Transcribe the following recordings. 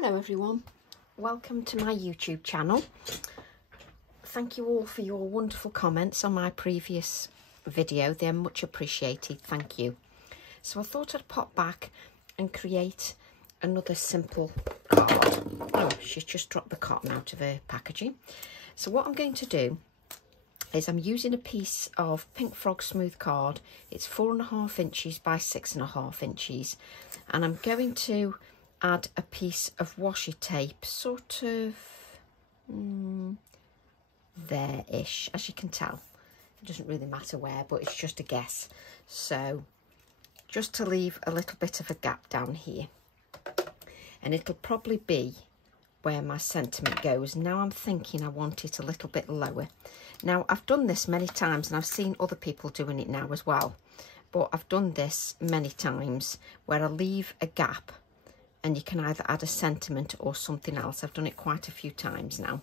Hello everyone, welcome to my YouTube channel. Thank you all for your wonderful comments on my previous video, they're much appreciated, thank you. So I thought I'd pop back and create another simple card. Oh, she's just dropped the cotton out of her packaging. So what I'm going to do is I'm using a piece of Pink Frog Smooth card. It's 4.5 inches by 6.5 inches, and I'm going to add a piece of washi tape, sort of there-ish, as you can tell. It doesn't really matter where, but it's just a guess. So just to leave a little bit of a gap down here, and it'll probably be where my sentiment goes. Now I'm thinking I want it a little bit lower. Now I've done this many times and I've seen other people doing it now as well, but I've done this many times where I leave a gap and you can either add a sentiment or something else. I've done it quite a few times now.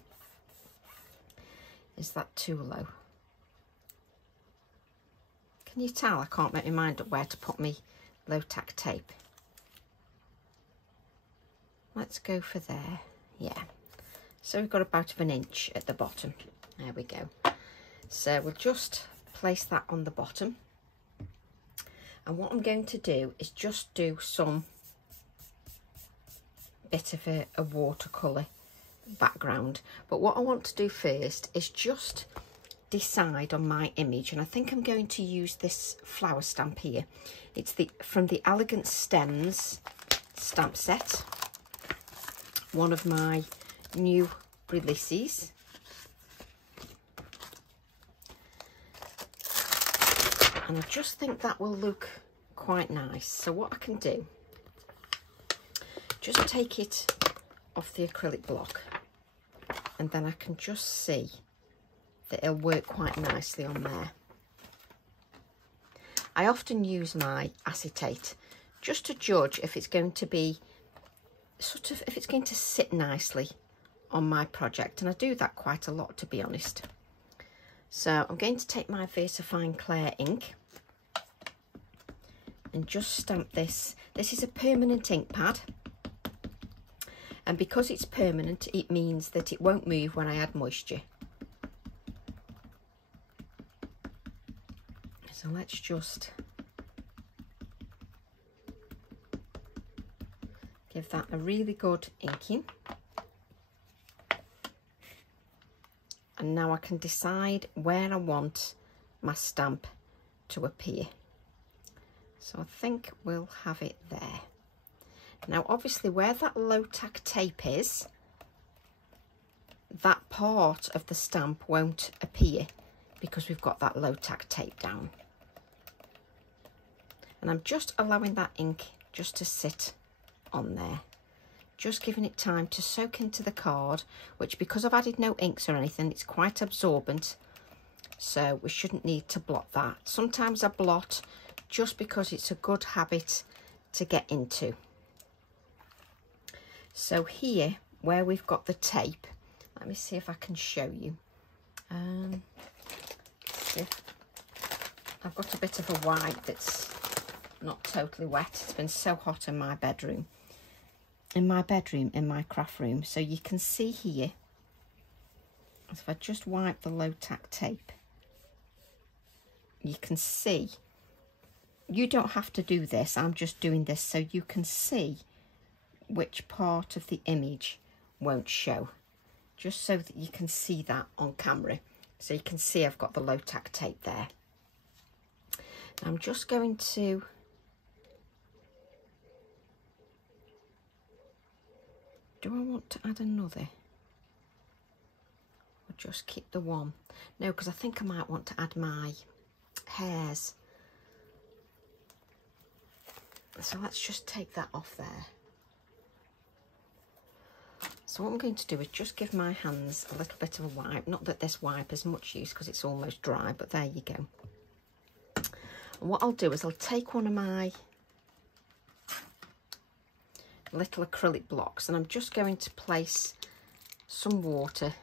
Is that too low? Can you tell I can't make my mind up where to put my low tack tape? Let's go for there. Yeah, so we've got about an inch at the bottom. There we go. So we'll just place that on the bottom, and what I'm going to do is just do some bit of a watercolour background. But what I want to do first is just decide on my image, and I think I'm going to use this flower stamp here. It's from the Elegant Stems stamp set, one of my new releases. And I just think that will look quite nice. So what I can do, just take it off the acrylic block, and then I can just see that it'll work quite nicely on there. I often use my acetate just to judge if it's going to be if it's going to sit nicely on my project, and I do that quite a lot, to be honest. So I'm going to take my VersaFine Clair ink and just stamp this. This is a permanent ink pad, and because it's permanent it means that it won't move when I add moisture. So let's just give that a really good inking. And now I can decide where I want my stamp to appear. So I think we'll have it there. Now obviously where that low tack tape is, that part of the stamp won't appear because we've got that low tack tape down. And I'm just allowing that ink just to sit on there, just giving it time to soak into the card, which, because I've added no inks or anything, it's quite absorbent, so we shouldn't need to blot that. Sometimes I blot just because it's a good habit to get into. So here where we've got the tape, let me see if I can show you. See, I've got a bit of a white that's not totally wet. It's been so hot in my bedroom. In my craft room. So you can see here, if I just wipe the low tack tape, you can see, you don't have to do this, I'm just doing this so you can see which part of the image won't show, just so that you can see that on camera. So you can see I've got the low tack tape there. I'm just going to do I want to add another, or just keep the one? No, because I think I might want to add my hairs. So let's just take that off there. So what I'm going to do is just give my hands a little bit of a wipe. Not that this wipe has much use because it's almost dry, but there you go. And what I'll do is I'll take one of my little acrylic blocks, and I'm just going to place some water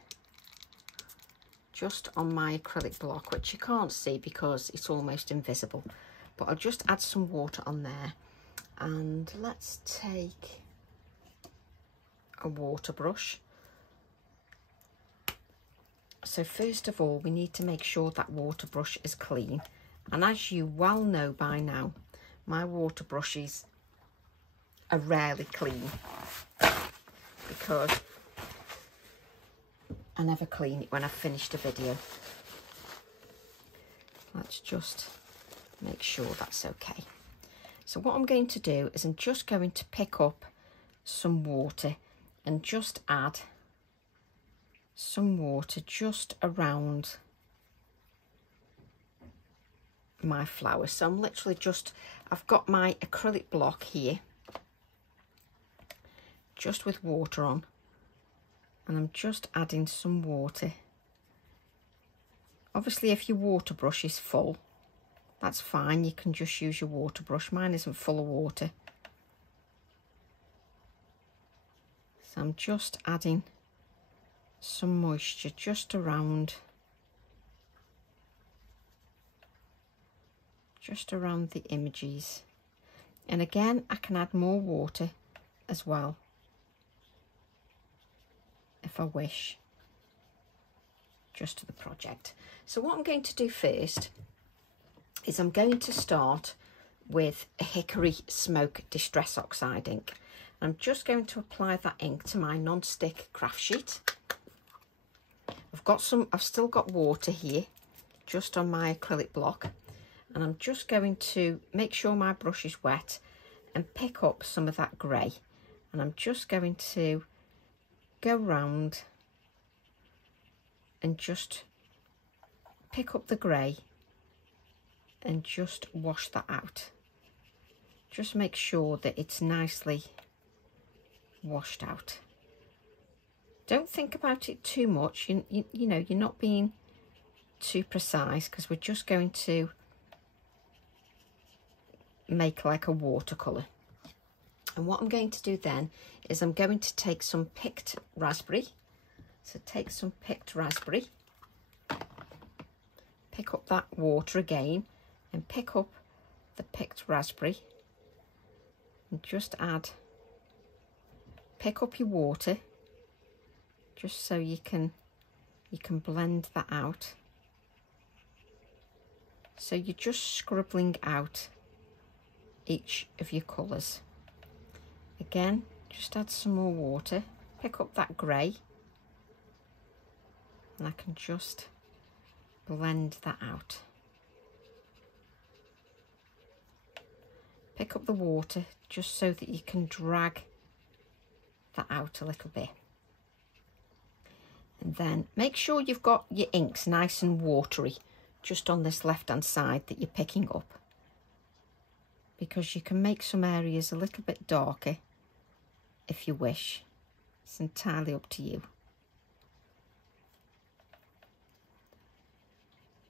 just on my acrylic block, which you can't see because it's almost invisible, but I'll just add some water on there. And let's take a water brush. So first of all, we need to make sure that water brush is clean. And as you well know by now, my water brushes are rarely clean because I never clean it when I've finished a video. Let's just make sure that's okay. So what I'm going to do is I'm just going to pick up some water and just add some water just around my flower. So I'm literally just, I've got my acrylic block here just with water on, and I'm just adding some water. Obviously if your water brush is full, that's fine, you can just use your water brush. Mine isn't full of water, so I'm just adding some moisture just around the images. And again, I can add more water as well if I wish, just to the project. So what I'm going to do first is I'm going to start with a Hickory Smoke Distress Oxide ink. I'm just going to apply that ink to my non-stick craft sheet. I've still got water here just on my acrylic block, and I'm just going to make sure my brush is wet and pick up some of that grey, and I'm just going to go round and just pick up the grey and just wash that out. Just make sure that it's nicely washed out. Don't think about it too much. You know, you're not being too precise, because we're just going to make like a watercolour. And what I'm going to do then is I'm going to take some picked raspberry. So take some picked raspberry, pick up that water again, and pick up the picked raspberry and just pick up your water, just so you can blend that out. So you're just scribbling out each of your colours. Again, just add some more water, pick up that grey, and I can just blend that out. Pick up the water just so that you can drag that out a little bit. And then make sure you've got your inks nice and watery just on this left hand side that you're picking up, because you can make some areas a little bit darker if you wish. It's entirely up to you.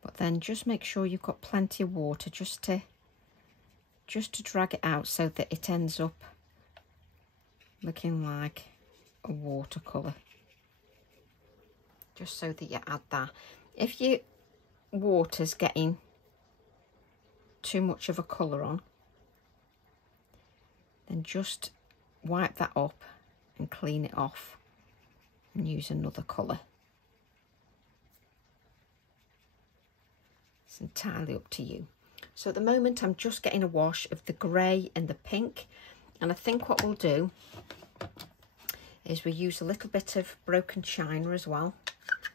But then just make sure you've got plenty of water just to drag it out so that it ends up looking like a watercolour. Just so that you add that. If your water's getting too much of a colour on, then just wipe that up and clean it off and use another colour. It's entirely up to you. So at the moment I'm just getting a wash of the grey and the pink, and I think what we'll do is we use a little bit of broken china as well.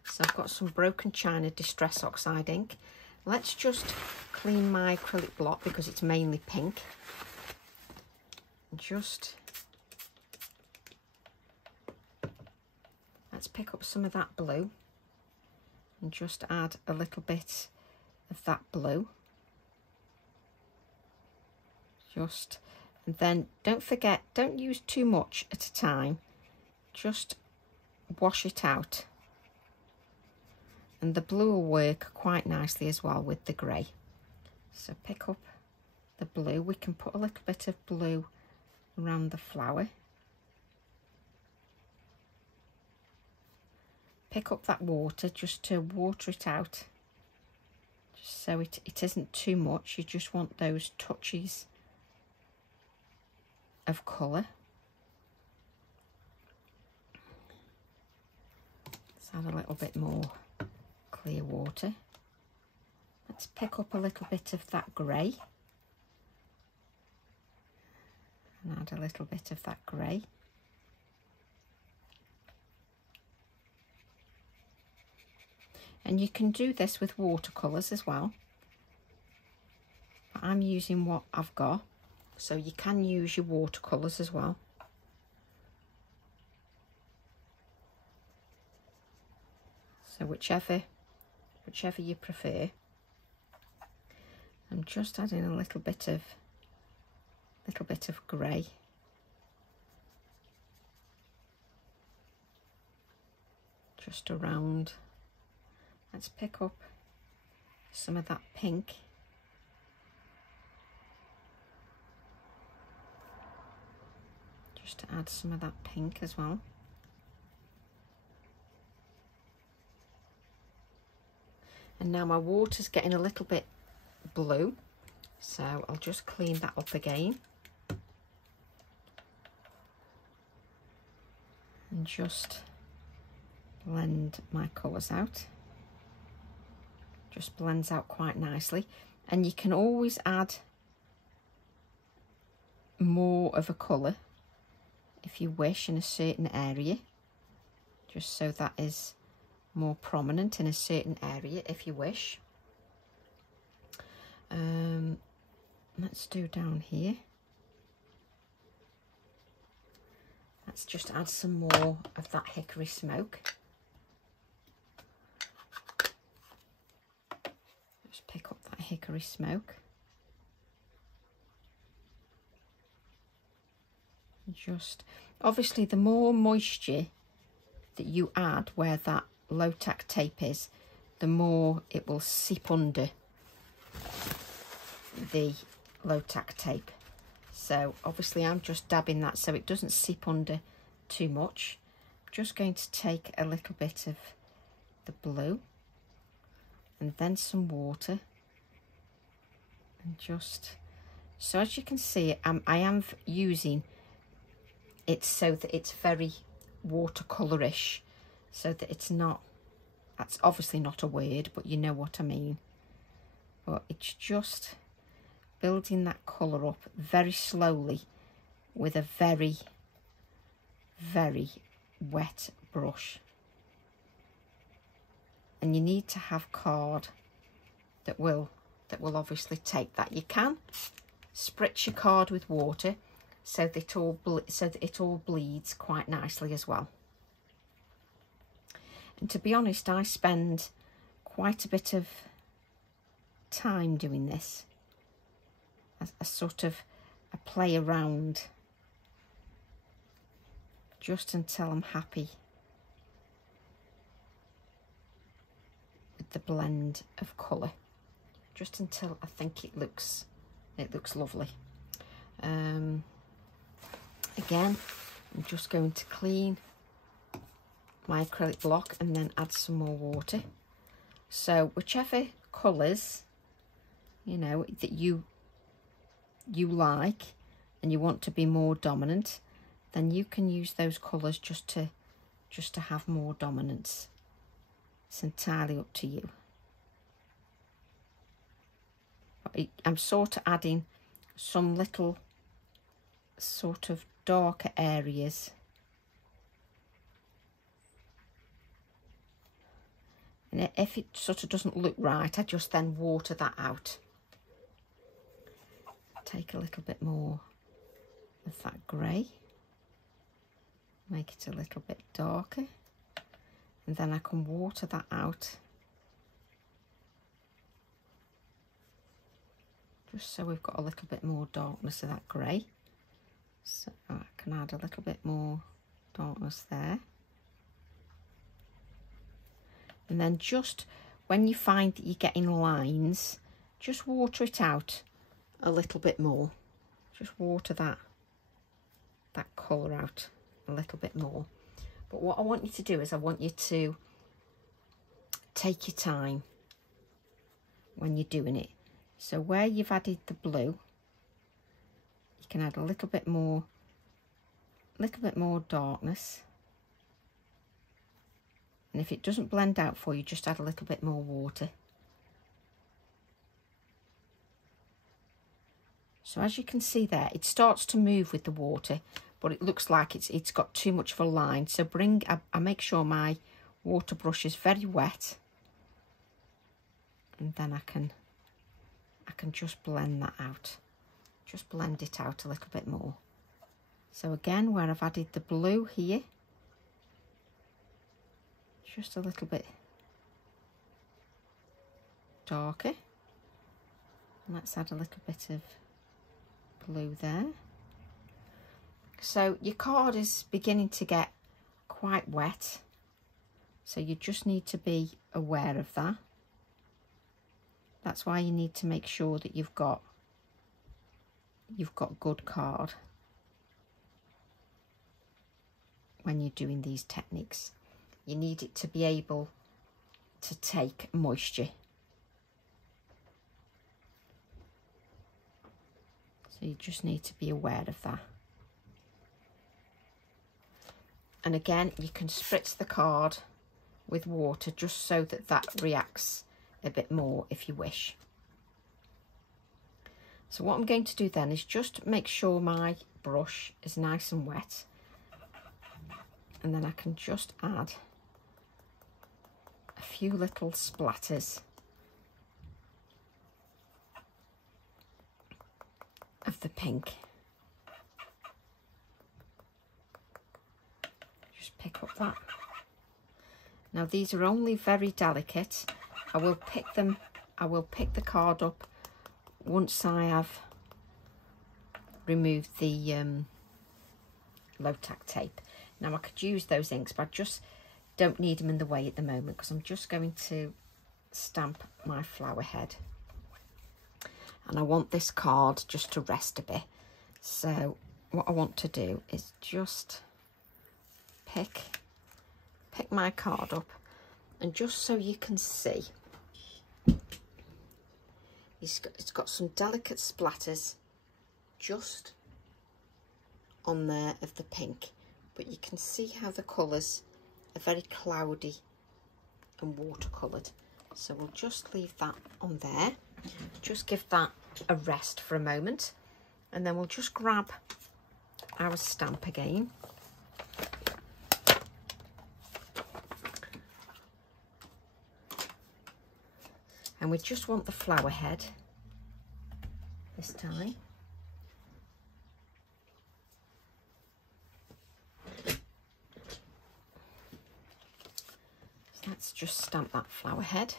So I've got some broken china Distress Oxide ink. Let's just clean my acrylic block because it's mainly pink. Just let's pick up some of that blue and just add a little bit of that blue. And then don't forget, don't use too much at a time, just wash it out, and the blue will work quite nicely as well with the grey. So pick up the blue. We can put a little bit of blue around the flower. Pick up that water just to water it out, just so it isn't too much. You just want those touches of colour. Let's add a little bit more clear water. Let's pick up a little bit of that grey and add a little bit of that grey. And you can do this with watercolours as well. But I'm using what I've got, so you can use your watercolours as well. So whichever you prefer. I'm just adding a little bit of grey. Just around. Let's pick up some of that pink. Just to add some of that pink as well. And now my water's getting a little bit blue, so I'll just clean that up again. And just blend my colours out. Just blends out quite nicely. And you can always add more of a colour if you wish in a certain area, just so that is more prominent in a certain area if you wish. Let's do down here. Let's just add some more of that hickory smoke. Just pick up that hickory smoke. Just, obviously the more moisture that you add where that low tack tape is, the more it will seep under the low tack tape. So obviously I'm just dabbing that so it doesn't seep under too much. I'm just going to take a little bit of the blue and then some water, and just, so as you can see, I am using it so that it's very watercolourish, so that it's not, that's obviously not a word, but you know what I mean. But it's just building that colour up very slowly with a very, very wet brush. And you need to have card that will obviously take that. You can spritz your card with water so that it all bleeds quite nicely as well. And to be honest, I spend quite a bit of time doing this, a sort of a play around, just until I'm happy with the blend of colour, just until I think it looks lovely. Again, I'm just going to clean my acrylic block and then add some more water. So whichever colours, you know, that you like and you want to be more dominant, then you can use those colours just to have more dominance. It's entirely up to you. I'm sort of adding some little sort of darker areas, and if it sort of doesn't look right, I just then water that out. Take a little bit more of that grey, make it a little bit darker, and then I can water that out just so we've got a little bit more darkness of that grey. So I can add a little bit more darkness there. And then just when you find that you're getting lines, just water it out a little bit more. Just water that colour out a little bit more. But what I want you to do is I want you to take your time when you're doing it. So where you've added the blue, you can add a little bit more darkness. And if it doesn't blend out for you, just add a little bit more water. So as you can see there, it starts to move with the water, but it looks like it's got too much of a line. So I make sure my water brush is very wet, and then I can just blend that out. Just blend it out a little bit more. So again, where I've added the blue here, just a little bit darker. And let's add a little bit of blue there. So your card is beginning to get quite wet, so you just need to be aware of that. That's why you need to make sure that you've got good card when you're doing these techniques. You need it to be able to take moisture. So you just need to be aware of that. And again, you can spritz the card with water just so that reacts a bit more if you wish. So what I'm going to do then is just make sure my brush is nice and wet, and then I can just add a few little splatters of the pink. Just pick up that. Now these are only very delicate. I will pick the card up once I have removed the low-tack tape. Now I could use those inks, but I just don't need them in the way at the moment because I'm just going to stamp my flower head. And I want this card just to rest a bit. So what I want to do is just pick my card up, and just so you can see, it's got some delicate splatters just on there of the pink, but you can see how the colours are very cloudy and watercoloured. So we'll just leave that on there, just give that a rest for a moment, and then we'll just grab our stamp again. And we just want the flower head this time. So let's just stamp that flower head.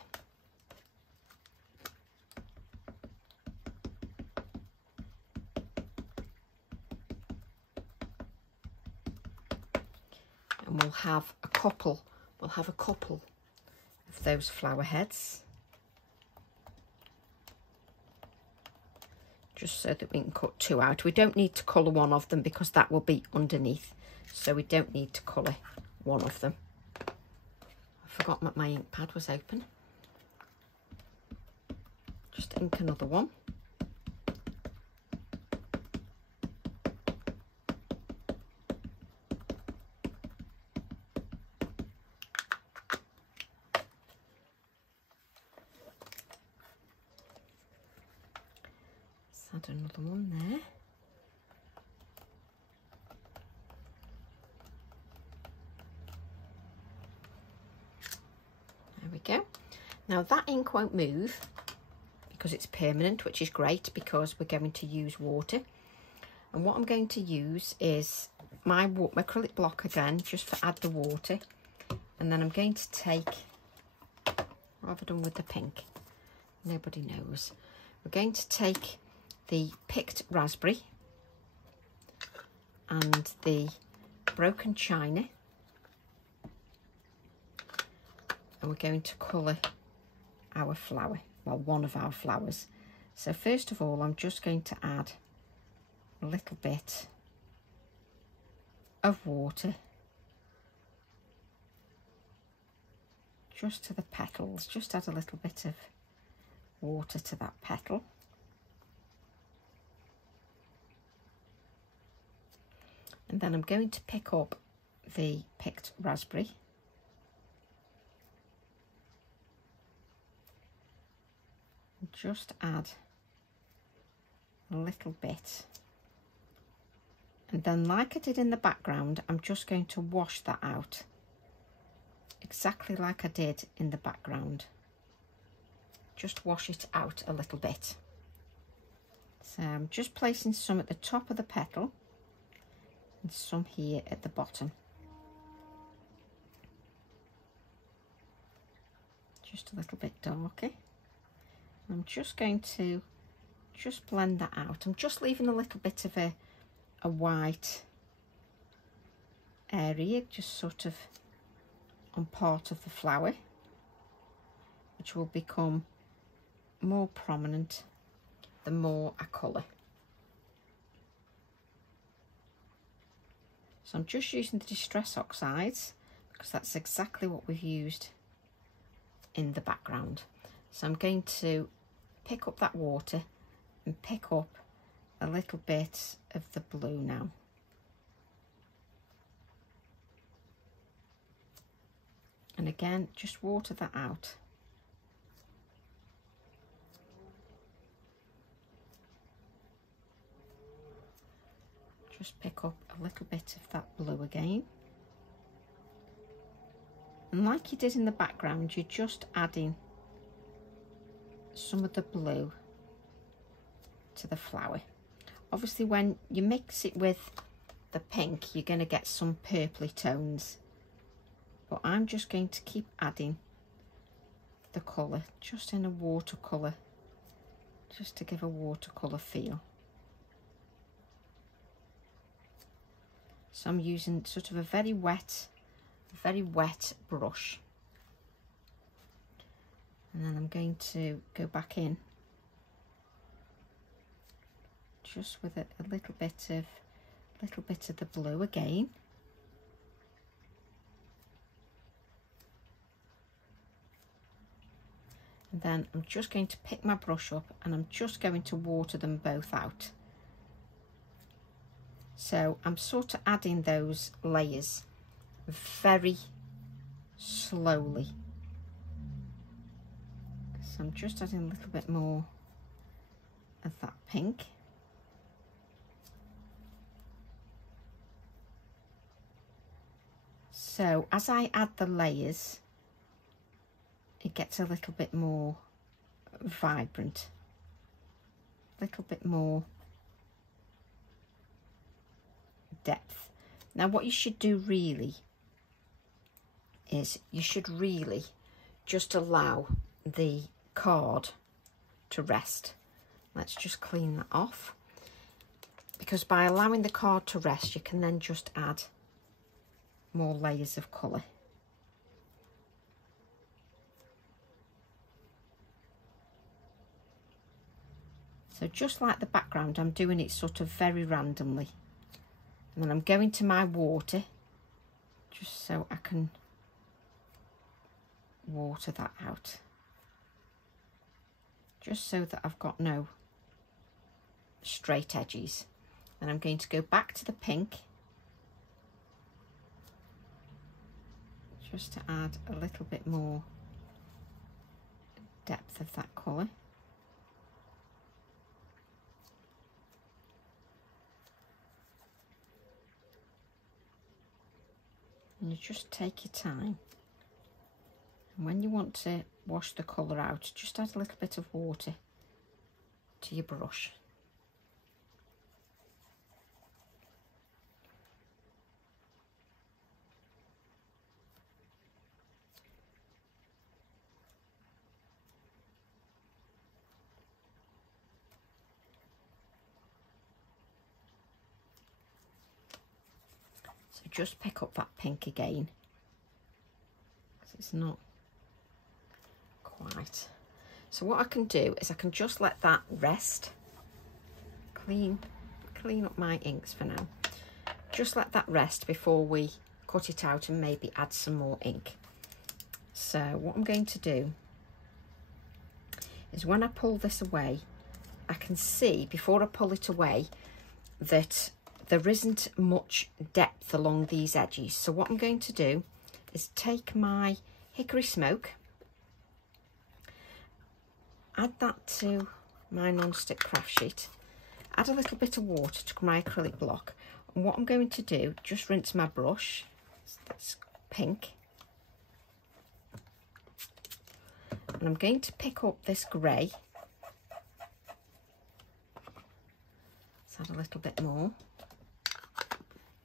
And we'll have a couple of those flower heads, just so that we can cut two out. We don't need to colour one of them because that will be underneath, so we don't need to colour one of them. I forgot that my ink pad was open. Just ink another one. Add another one there. There we go. Now that ink won't move because it's permanent, which is great because we're going to use water. And what I'm going to use is my acrylic block again, just to add the water. And then I'm going to take, rather than with the pink, nobody knows, we're going to take the picked raspberry and the broken china, and we're going to colour our flower, well, one of our flowers. So first of all, I'm just going to add a little bit of water just to the petals. Just add a little bit of water to that petal. And then I'm going to pick up the picked raspberry just add a little bit. And then, like I did in the background, I'm just going to wash that out. Exactly like I did in the background. Just wash it out a little bit. So I'm just placing some at the top of the petal and some here at the bottom. Just a little bit darker. I'm just going to just blend that out. I'm just leaving a little bit of a white area, just sort of on part of the flower, which will become more prominent the more I colour. So I'm just using the Distress Oxides because that's exactly what we've used in the background. So I'm going to pick up that water and pick up a little bit of the blue now. And again, just water that out. Just pick up a little bit of that blue again. And like you did in the background, you're just adding some of the blue to the flower. Obviously, when you mix it with the pink, you're going to get some purpley tones. But I'm just going to keep adding the colour, just in a watercolour, just to give a watercolour feel. So I'm using sort of a very wet brush. And then I'm going to go back in just with a little bit of the blue again. And then I'm just going to pick my brush up and I'm just going to water them both out. So I'm sort of adding those layers very slowly. So I'm just adding a little bit more of that pink. So as I add the layers, it gets a little bit more vibrant, a little bit more depth. Now what you should do really is you should really just allow the card to rest. Let's just clean that off, because by allowing the card to rest you can then just add more layers of colour. So just like the background, I'm doing it sort of very randomly. And then I'm going to my water, just so I can water that out. Just so that I've got no straight edges. And I'm going to go back to the pink, just to add a little bit more depth of that colour. And you just take your time. And when you want to wash the colour out, just add a little bit of water to your brush. So just pick up that pink again, because it's not quite. So what I can do is I can just let that rest. Clean up my inks for now. Just let that rest before we cut it out and maybe add some more ink. So what I'm going to do is when I pull this away, I can see before I pull it away that there isn't much depth along these edges. So what I'm going to do is take my hickory smoke add that to my non-stick craft sheet, add a little bit of water to my acrylic block, and what I'm going to do, just rinse my brush, that's pink, and I'm going to pick up this grey, let's add a little bit more,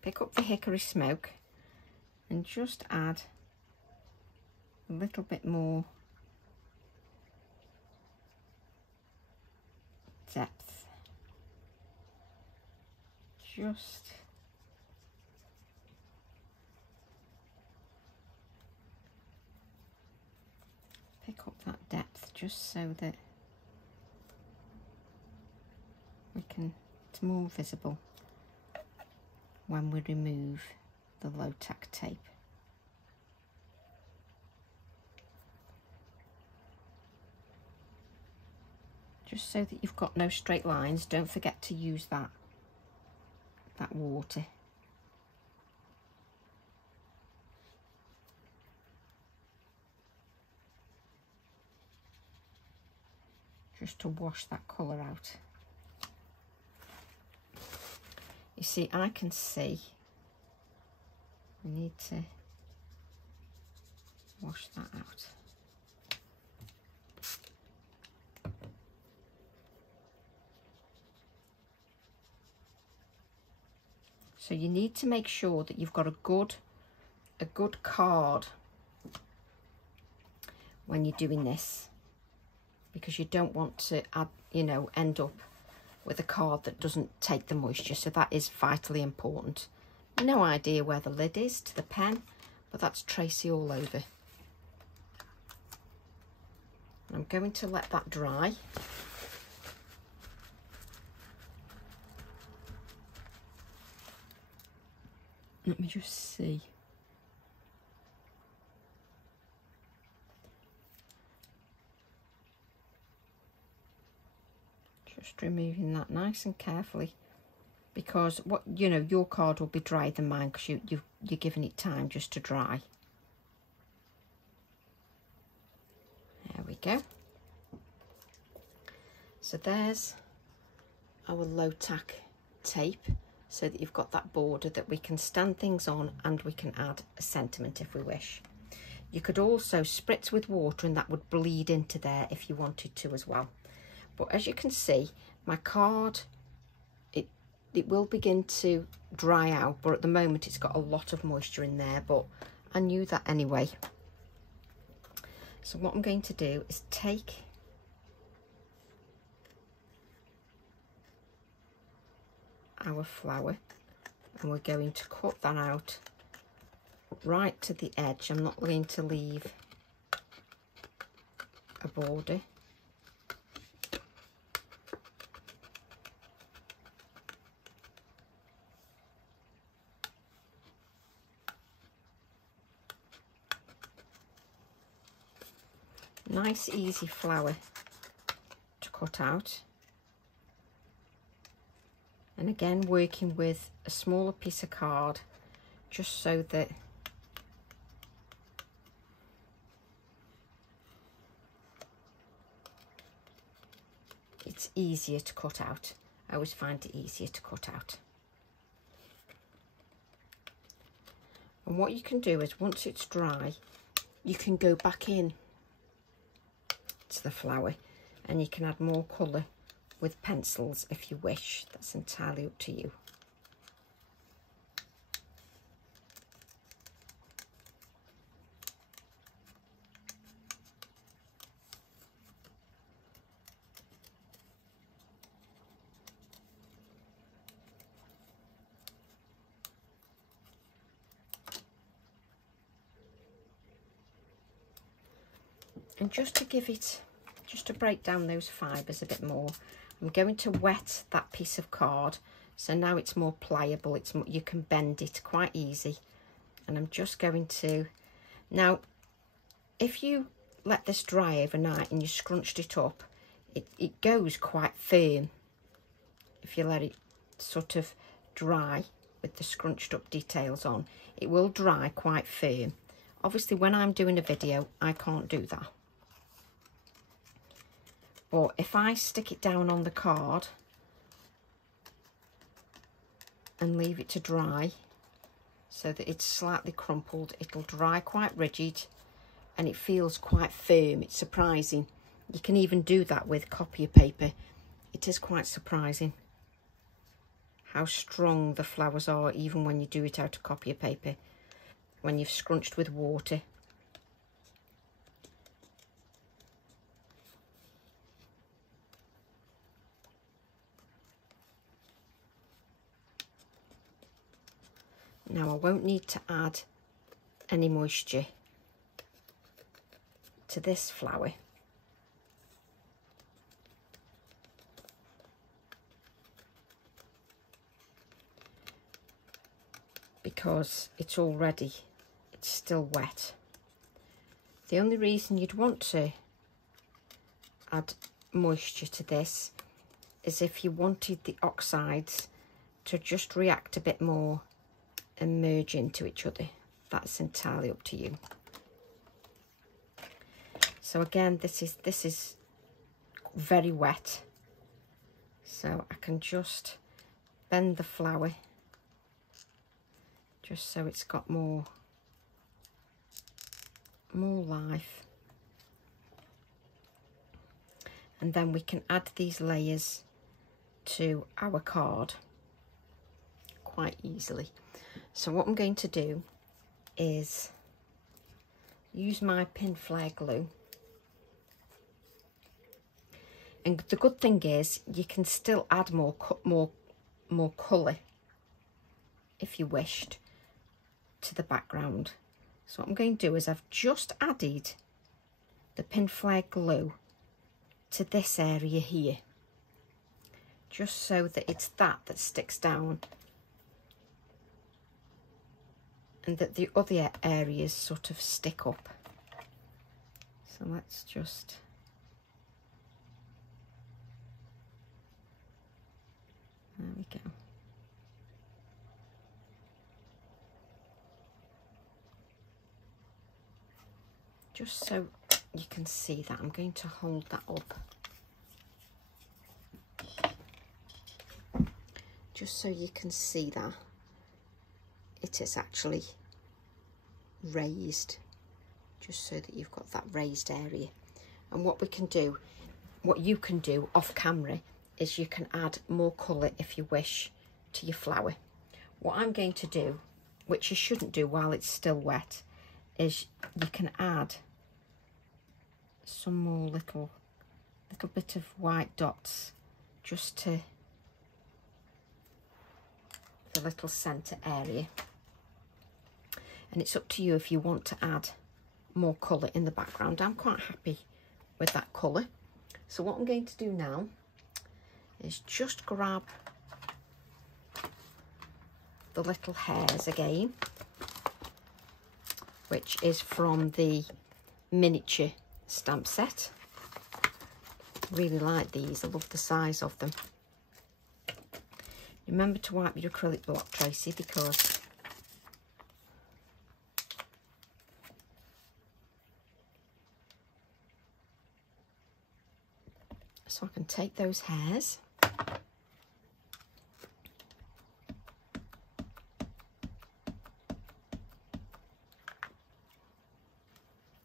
pick up the hickory smoke and just add a little bit more depth, just pick up that depth just so that it's more visible when we remove the low tack tape. Just so that you've got no straight lines, don't forget to use that water. Just to wash that colour out. You see, I can see I need to wash that out. So you need to make sure that you've got a good card when you're doing this, because you don't want to add, end up with a card that doesn't take the moisture. So that is vitally important. No idea where the lid is to the pen, but that's Tracy all over. I'm going to let that dry. Let me just see. Just removing that nice and carefully, because your card will be drier than mine because you're giving it time just to dry. There we go. So there's our low tack tape, so that you've got that border that we can stand things on, and we can add a sentiment if we wish. You could also spritz with water and that would bleed into there if you wanted to as well. But as you can see, my card, it will begin to dry out, but at the moment it's got a lot of moisture in there, but I knew that anyway. So what I'm going to do is take our flower, and we're going to cut that out right to the edge. I'm not going to leave a border. Nice easy flower to cut out. And again, working with a smaller piece of card, just so that it's easier to cut out. I always find it easier to cut out. And what you can do is, once it's dry, you can go back in to the flower and you can add more colour with pencils if you wish. That's entirely up to you. And just to give it, just to break down those fibres a bit more, I'm going to wet that piece of card, so now it's more pliable, you can bend it quite easy. And I'm just going to, now if you let this dry overnight and you scrunched it up, it goes quite firm. If you let it sort of dry with the scrunched up details on, it will dry quite firm. Obviously when I'm doing a video I can't do that, But if I stick it down on the card and leave it to dry so that it's slightly crumpled, it'll dry quite rigid and it feels quite firm. It's surprising. You can even do that with copier paper. It is quite surprising how strong the flowers are even when you do it out of copier paper, when you've scrunched with water. Now I won't need to add any moisture to this flower because it's still wet. The only reason you'd want to add moisture to this is if you wanted the oxides to just react a bit more and merge into each other. That's entirely up to you. So again, this is very wet, so I can just bend the flower just so it's got more life, and then we can add these layers to our card quite easily. So what I'm going to do is use my pin flare glue, and the good thing is you can still add more colour if you wished to the background. So what I'm going to do is I've just added the pin flare glue to this area here, just so that it's that sticks down and that the other areas sort of stick up. So let's just there we go. Just so you can see that, I'm going to hold that up just so you can see that it is actually raised, just so that you've got that raised area. And what you can do off camera is you can add more colour if you wish to your flower. What I'm going to do, which you shouldn't do while it's still wet, is you can add some more little bit of white dots just to the little centre area, and it's up to you if you want to add more colour in the background. I'm quite happy with that colour. So what I'm going to do now is just grab the little hairs again, which is from the miniature stamp set. Really like these. I love the size of them. Remember to wipe your acrylic block, Tracy, because so I can take those hairs,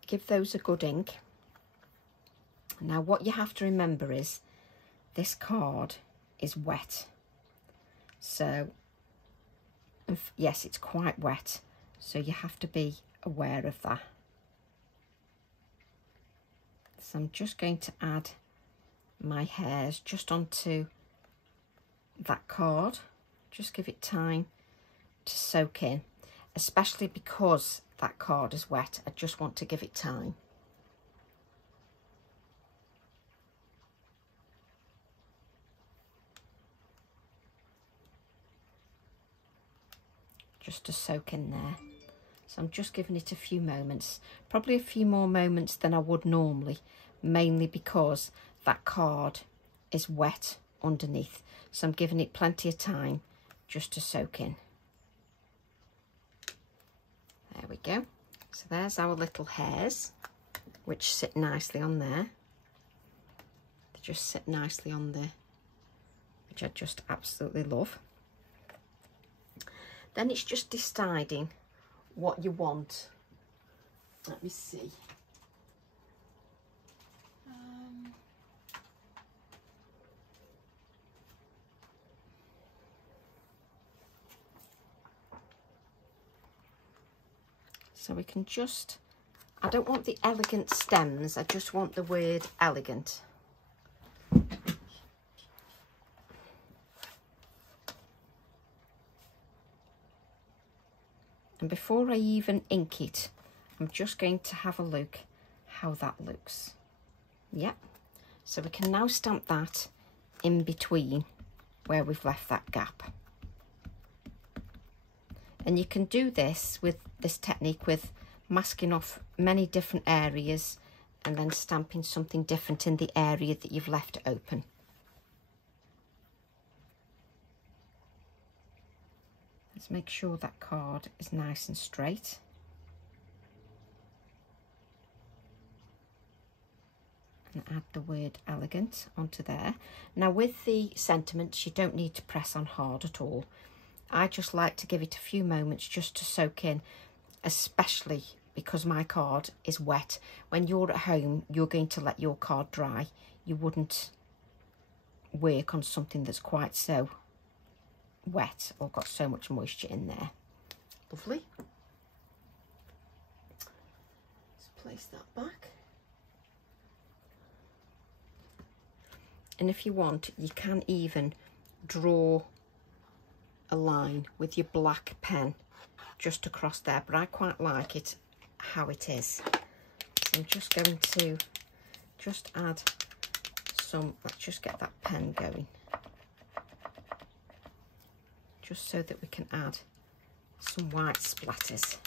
give those a good ink. Now what you have to remember is this card is wet, so yes, it's quite wet, so you have to be aware of that. So I'm just going to add my hairs just onto that card. Just give it time to soak in, especially because that card is wet. I just want to give it time. Just to soak in there. So I'm just giving it a few moments, probably a few more moments than I would normally, mainly because that card is wet underneath. So I'm giving it plenty of time just to soak in. There we go. So there's our little hairs, which sit nicely on there. They're just sit nicely on there, which I just absolutely love. Then it's just deciding what you want. Let me see. So we can just, I don't want the elegant stems, I just want the word elegant. And before I even ink it, I'm just going to have a look how that looks. Yep. So we can now stamp that in between where we've left that gap. And you can do this with this technique with masking off many different areas and then stamping something different in the area that you've left open. Let's make sure that card is nice and straight. And add the word elegant onto there. Now with the sentiments, you don't need to press on hard at all. I just like to give it a few moments just to soak in, especially because my card is wet. When you're at home, you're going to let your card dry. You wouldn't work on something that's quite so wet or got so much moisture in there. Lovely. Let's place that back. And if you want, you can even draw a line with your black pen just across there, but I quite like it how it is. So I'm just going to just add some, let's just get that pen going, just so that we can add some white splatters.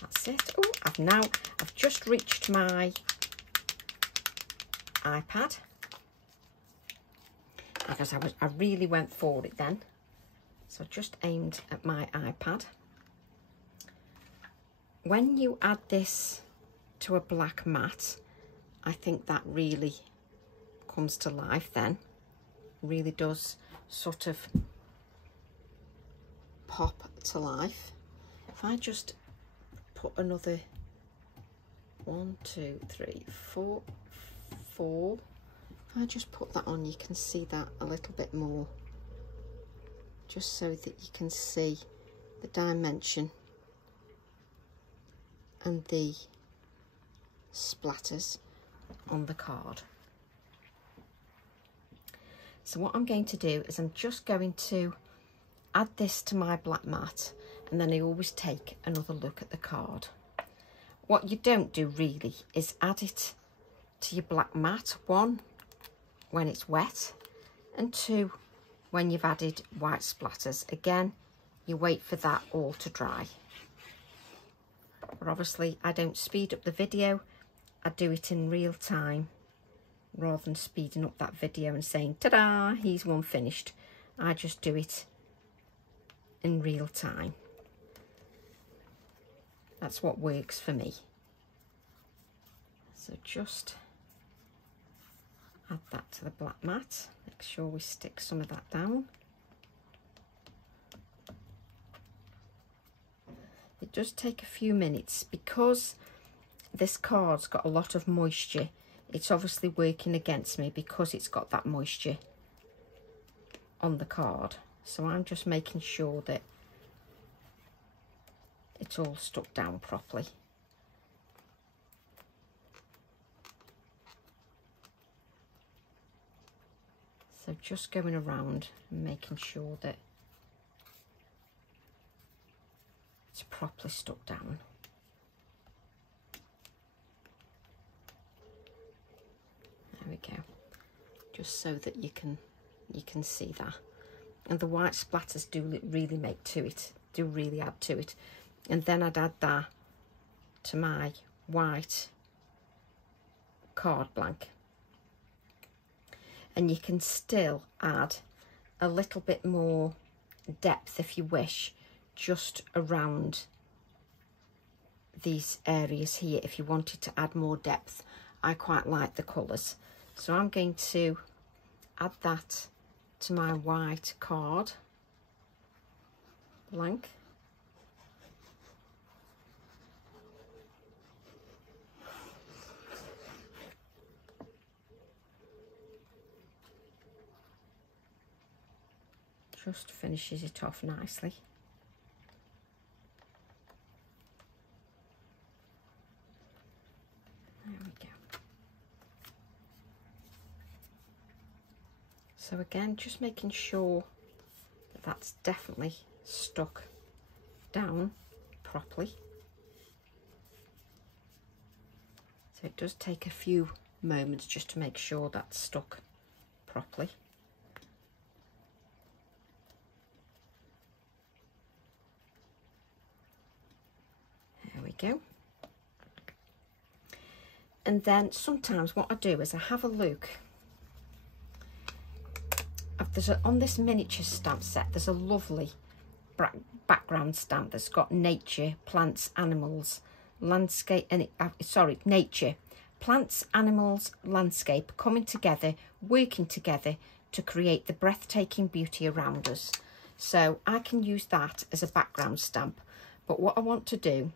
That's it. Oh, I've just reached my iPad, because I really went for it then. So I just aimed at my iPad. When you add this to a black mat, I think that really comes to life then. Really does sort of pop to life. If I just put another 1, 2, 3, 4, if I just put that on, you can see that a little bit more, just so that you can see the dimension and the splatters on the card. So what I'm going to do is I'm just going to add this to my black mat, and then I always take another look at the card. What you don't do really is add it to your black mat, 1, when it's wet, and 2, when you've added white splatters. Again, you wait for that all to dry. But obviously I don't speed up the video, I do it in real time rather than speeding up that video and saying, ta-da, here's one finished. I just do it in real time. That's what works for me. So just add that to the black mat. Make sure we stick some of that down. It does take a few minutes because this card's got a lot of moisture. It's obviously working against me because it's got that moisture on the card. So I'm just making sure that it's all stuck down properly. So just going around and making sure that it's properly stuck down. There we go. Just so that you can see that. And the white splatters do really make to it, do really add to it. And then I'd add that to my white card blank. And you can still add a little bit more depth if you wish, just around these areas here. If you wanted to add more depth, I quite like the colours. So I'm going to add that to my white card, blank. Just finishes it off nicely. There we go. So again, just making sure that that's definitely stuck down properly. So it does take a few moments just to make sure that's stuck properly. There we go. And then sometimes what I do is I have a look. On this miniature stamp set, there's a lovely background stamp that's got nature, plants, animals, landscape, and nature, plants, animals, landscape coming together, working together to create the breathtaking beauty around us. So I can use that as a background stamp, but what I want to do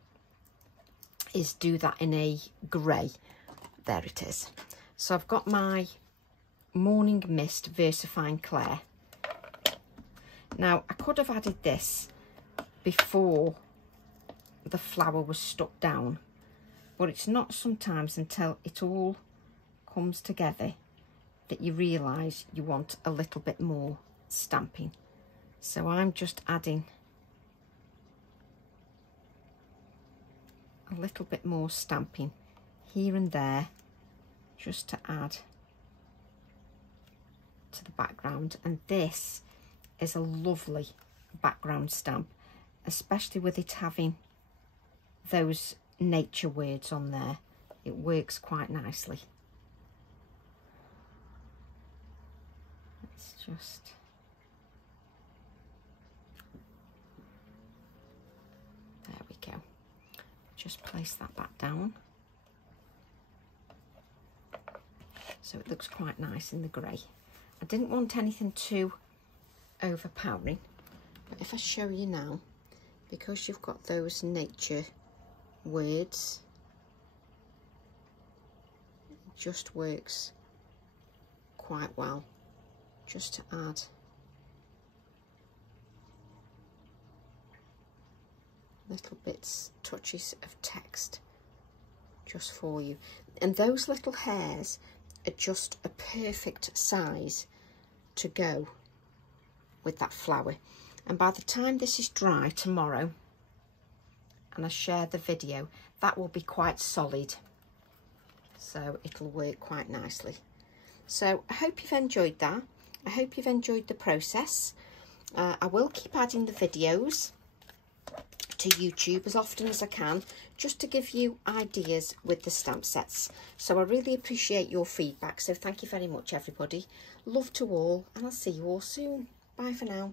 is do that in a grey. There it is. So I've got my Morning Mist Versifying Clay. Now I could have added this before the flower was stuck down, but it's not sometimes until it all comes together that you realise you want a little bit more stamping. So I'm just adding a little bit more stamping here and there just to add to the background. And this is a lovely background stamp, especially with it having those nature words on there. It works quite nicely. Let's just there we go. Just place that back down so it looks quite nice in the grey. I didn't want anything too overpowering, but if I show you now, because you've got those nature words, it just works quite well just to add little bits, touches of text just for you. And those little hairs are just a perfect size to go with that flower. And by the time this is dry tomorrow and I share the video, that will be quite solid, so it'll work quite nicely. So I hope you've enjoyed that. I hope you've enjoyed the process. I will keep adding the videos to YouTube as often as I can, just to give you ideas with the stamp sets. So I really appreciate your feedback, so thank you very much everybody. Love to all, and I'll see you all soon. Bye for now.